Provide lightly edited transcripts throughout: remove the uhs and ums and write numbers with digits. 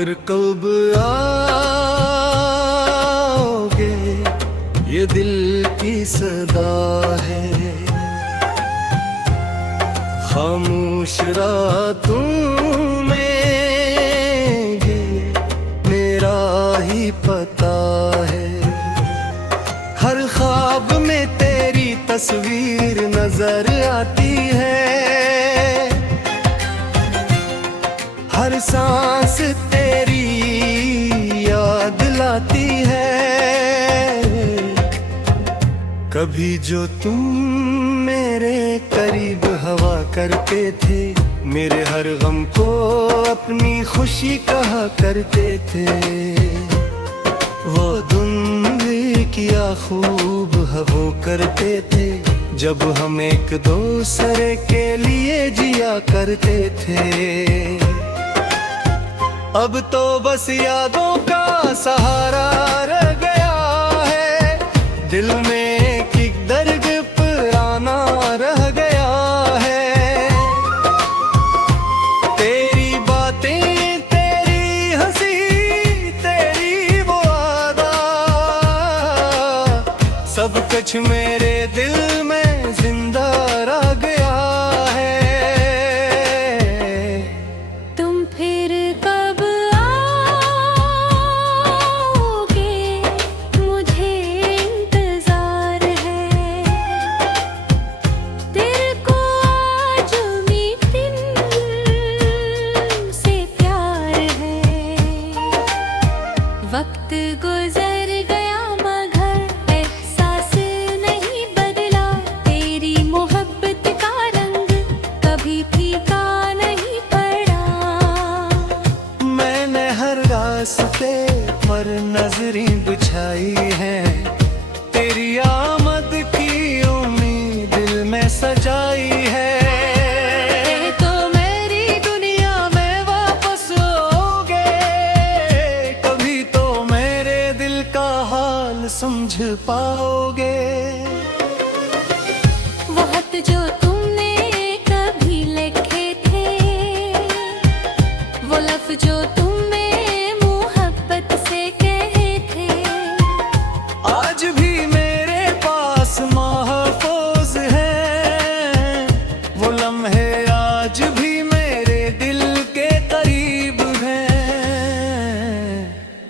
फिर कब आओगे, ये दिल की सदा है। खामोश रातों में ये मेरा ही पता है। हर ख्वाब में तेरी तस्वीर नजर आती है, हर सांस तेरी याद लाती है। कभी जो तुम मेरे करीब हवा करते थे, मेरे हर गम को अपनी खुशी कहा करते थे। वो धुंधली किया खूब हवों करते थे, जब हम एक दूसरे के लिए जिया करते थे। अब तो बस यादों का सहारा रह गया है, दिल में एक दर्द पुराना रह गया है। तेरी बातें, तेरी हंसी, तेरी वो अदा, सब कुछ मेरे दिल में जिंदा रह गया है। तुम फिर वक्त गुजर गया मगर एहसास नहीं बदला, तेरी मोहब्बत का रंग कभी फीका नहीं पड़ा। मैंने हर रास्ते पर नजरें बिछाई है, तेरी आमद की उम्मीद दिल में सजाई है। समझ पाओगे वो खत जो तुमने कभी लिखे थे, वो लफ्ज़ जो तुमने मोहब्बत से कहे थे, आज भी मेरे पास महफूज हैं। वो लम्हे आज भी मेरे दिल के करीब हैं।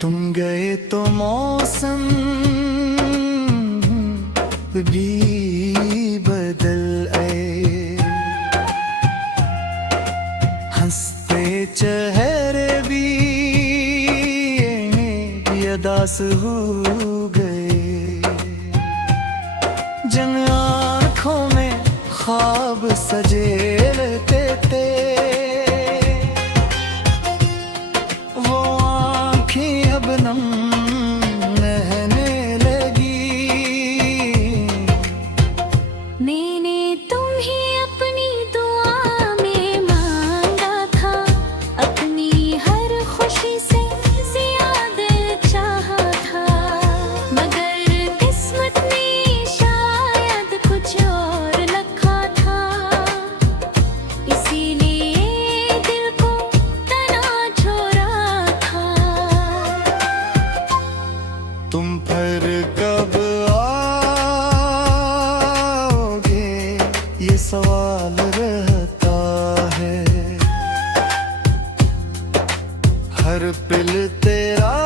तुम गए तो मौसम भी बदल आए, हंसते चेहरे भी उदास हो गए। जिन आँखों में ख्वाब सजे रहते थे, वो आँखें अब नम तुम पर कब आओगे, ये सवाल रहता है। हर पल तेरा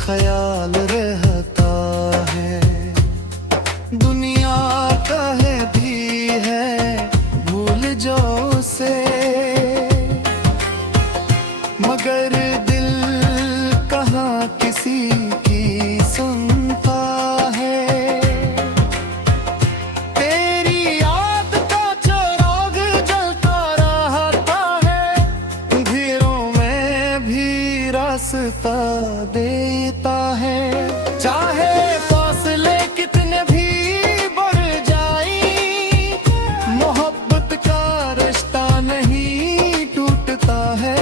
ख्याल रहता है। दुनिया कहे भी है भूल जाओ उसे, मगर किसी की सुनता है। तेरी याद का चिराग जलता रहता है, अंधेरों में भी रास्ता देता है। चाहे फासले कितने भी बढ़ जाए, मोहब्बत का रिश्ता नहीं टूटता है।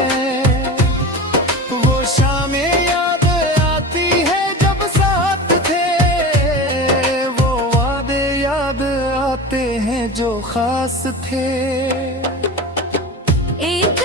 जो खास थे एक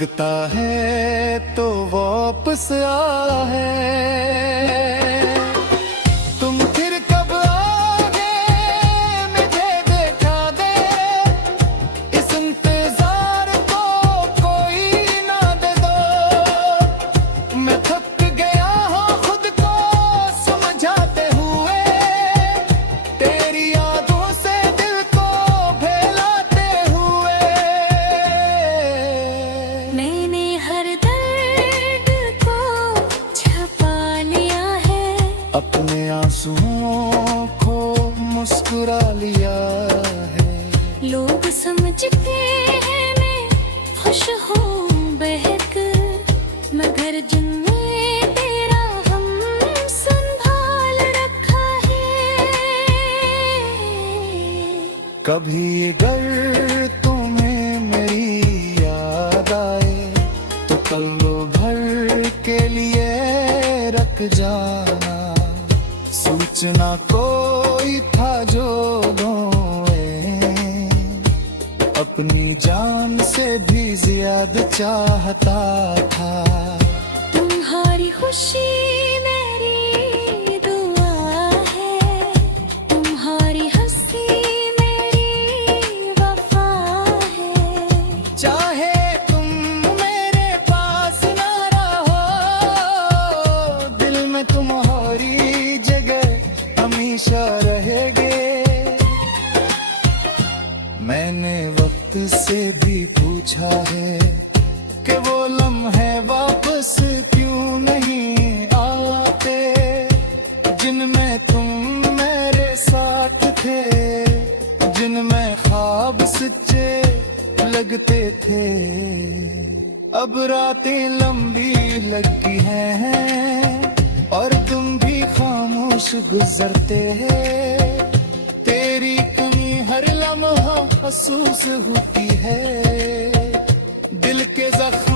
लगता है तो वापस आया है। तुम फिर कब आओगे मुझे देखा दे, इस इंतजार को कोई ना दे दो। मैं थक गया हूँ खुद को समझाते हुए, तेरी यादों से दिल को बहलाते हुए। मैंने हर दर्द को छुपा लिया है, अपने आंसुओं को मुस्कुरा लिया है। लोग समझते हैं मैं खुश हूँ बहक, मगर जिनने तेरा हम संभाल रखा है। कभी अगर तुम्हें मेरी याद आए तो पलों भर के लिए रख जाना। सूचना कोई था जो रोए, अपनी जान से भी ज्यादा चाहता था। तुम्हारी खुशी मेरी दुआ है, तुम्हारी हंसी मेरी वफा है। चाहे तुम मेरे पास ना रहो, दिल में तुम्हारी जगह हमेशा रहेगे। मैंने वक्त से भी पूछा है कि वो लम्हे वापस क्यों नहीं आते, जिनमें तुम मेरे साथ थे, जिनमें ख्वाब सच्चे लगते थे। अब रातें लंबी लगती हैं और तुम भी खामोश गुजरते हैं। तेरी कमी हर लम्हा महसूस होती है, दिल के जख्म।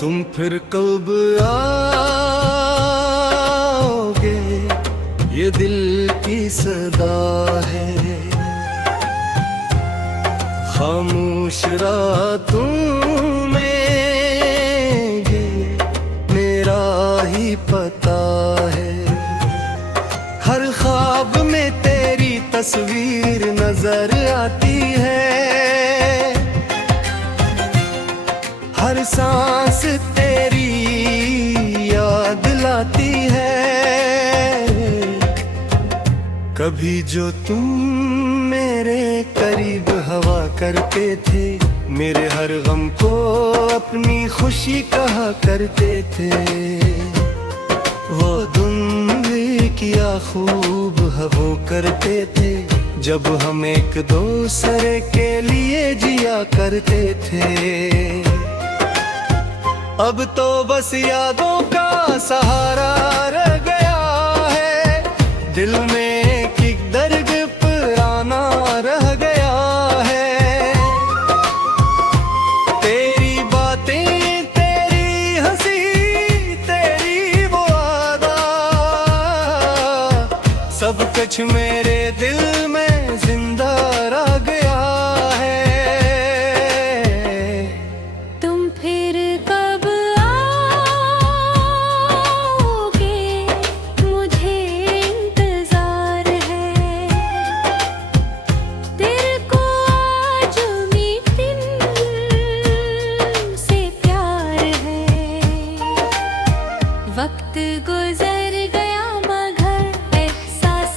तुम फिर कब आओगे, ये दिल की सदा है। खामोश रातों में ये मेरा ही पता है। हर ख्वाब में तेरी तस्वीर नजर आती है, हर सांस तेरी याद लाती है। कभी जो तुम मेरे करीब हवा करते थे, मेरे हर गम को अपनी खुशी कहा करते थे। वो दिन भी किया खूब हवो करते थे, जब हम एक दूसरे के लिए जिया करते थे। अब तो बस यादों का सहारा रह गया है, दिल में एक दर्द पुराना रह गया है। तेरी बातें, तेरी हंसी, तेरी वो अदा, सब कुछ मेरे दिल में जिंदा रह गया है। तुम फिर कब वक्त गुजर गया मगर एहसास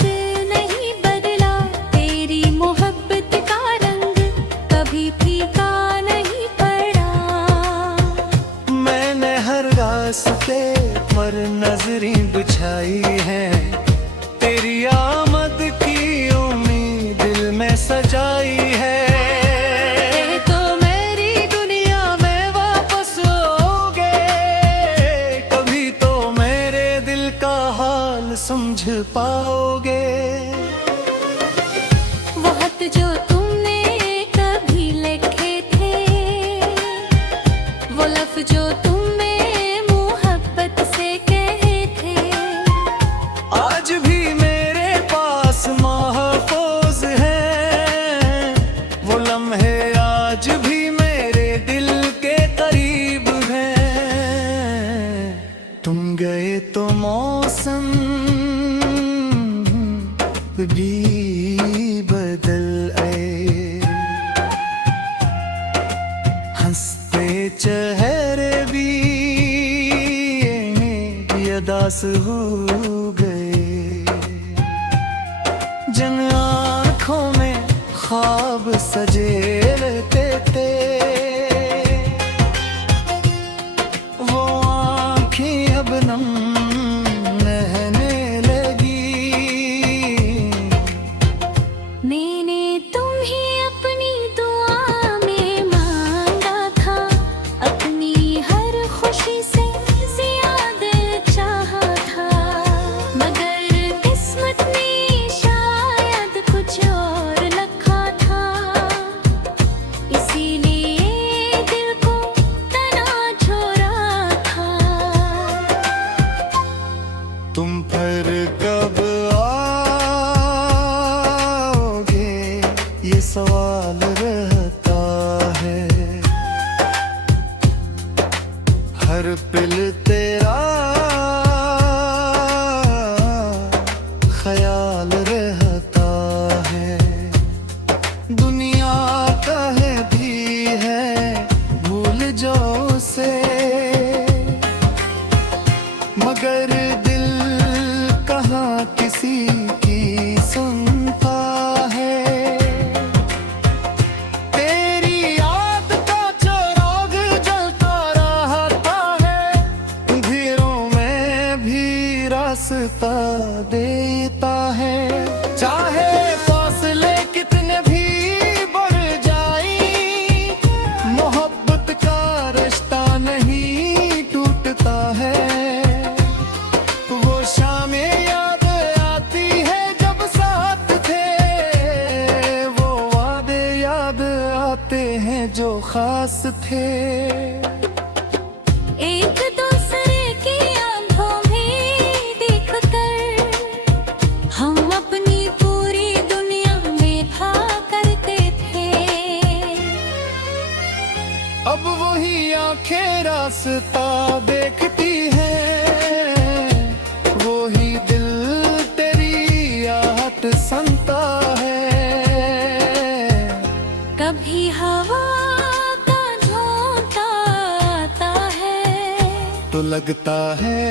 नहीं बदला, तेरी मोहब्बत का रंग कभी फीका नहीं पड़ा। मैंने हर रास्ते पर नजरें बिछाई है, तेरी आमद की उम्मीद दिल में सजाई है। समझ पाओगे वो खत जो तुमने कभी लिखे थे, वो लफ्ज़ जो तुमने मुहब्बत गए तो मौसम भी बदल आए, हंसते चेहरे भी उदास हो गए। जिन आँखों में ख्वाब सजे रहते थे, वो आँखें अब नम रहने लगी। मैंने तुम्हें अपनी दुआ में मांगा था, अपनी हर खुशी से ज्यादा चाहा था, मगर किस्मत ने शायद कुछ और लिखा था, इसीलिए दिल को तना छोड़ा था। तुम फिर कब आओगे, ये सवाल रहता है। हर पल तेरा ख्याल रहता है। दुनिया कहे भी है भूल जाओ उसे, मगर दिल कहाँ किसी की सुनता है। तेरी याद का चिराग जलता रहता है, अंधेरों में भी रास्ता देता है। चाहे फासले कितने भी बढ़ जाए, मोहब्बत का रिश्ता नहीं टूटता है। वो शामें याद आती है जब साथ थे, वो वादे याद आते हैं जो खास थे। एक दूसरे की आंखों में देखकर हम अपनी पूरी दुनिया में था करते थे। अब वही आंखें रास्ता देखती हैं, वही दिल तेरी आहट सुनता है। कभी हवा का झोंका आता है, तो लगता है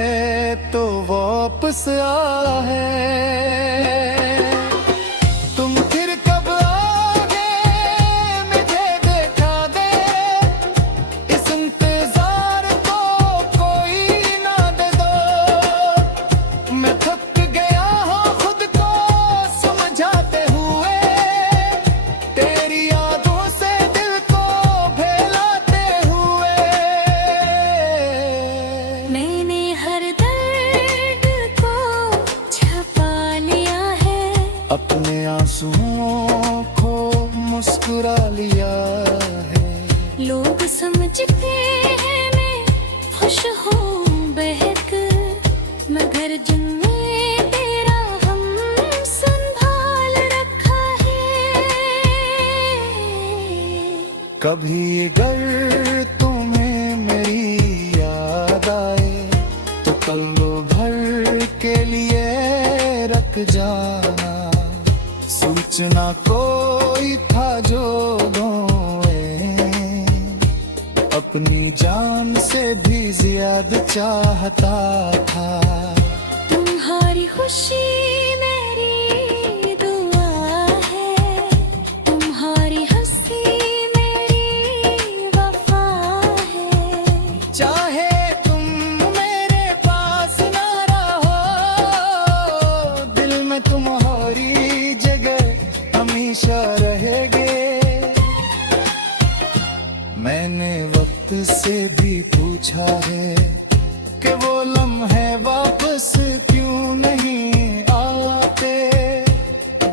तो वापस आ है। तुम फिर कब आओगे, मुझे देखा दे, इस इंतजार को कोई ना दे दो। मैं थक गया हूँ खुद को समझाते हुए, तेरी यादों से दिल को बहलाते हुए। मैंने हर दर्द को छुपा लिया है, अपने आंसुओं को मुस्कुरा लिया है। लोग समझते हैं मैं खुश हूँ बहक, मगर जिनमें तेरा हम संभाल रखा है। कभी अगर तुम्हें मेरी याद आए, तो पलों भर के लिए रख जाना। सूचना कोई था जो रोए, अपनी जान से भी ज्यादा चाहता था। तुम्हारी खुशी मेरी दुआ है, तुम्हारी हंसी मेरी वफा है। चाहे तुम मेरे पास ना रहो, दिल में तुम्हारी जगह हमेशा रहेगे। मैंने वक्त से भी पूछा है कि वो लम्हे वापस क्यों नहीं आते,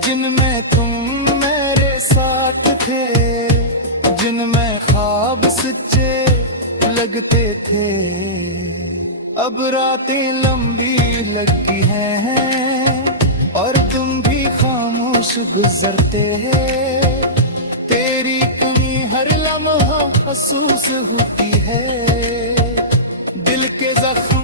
जिनमें तुम मेरे साथ थे, जिनमें ख्वाब सच्चे लगते थे। अब रातें लंबी लगती हैं और तुम भी खामोश गुजरते हैं। तेरी कमी हर लम्हा महसूस होती है, दिल के जख्म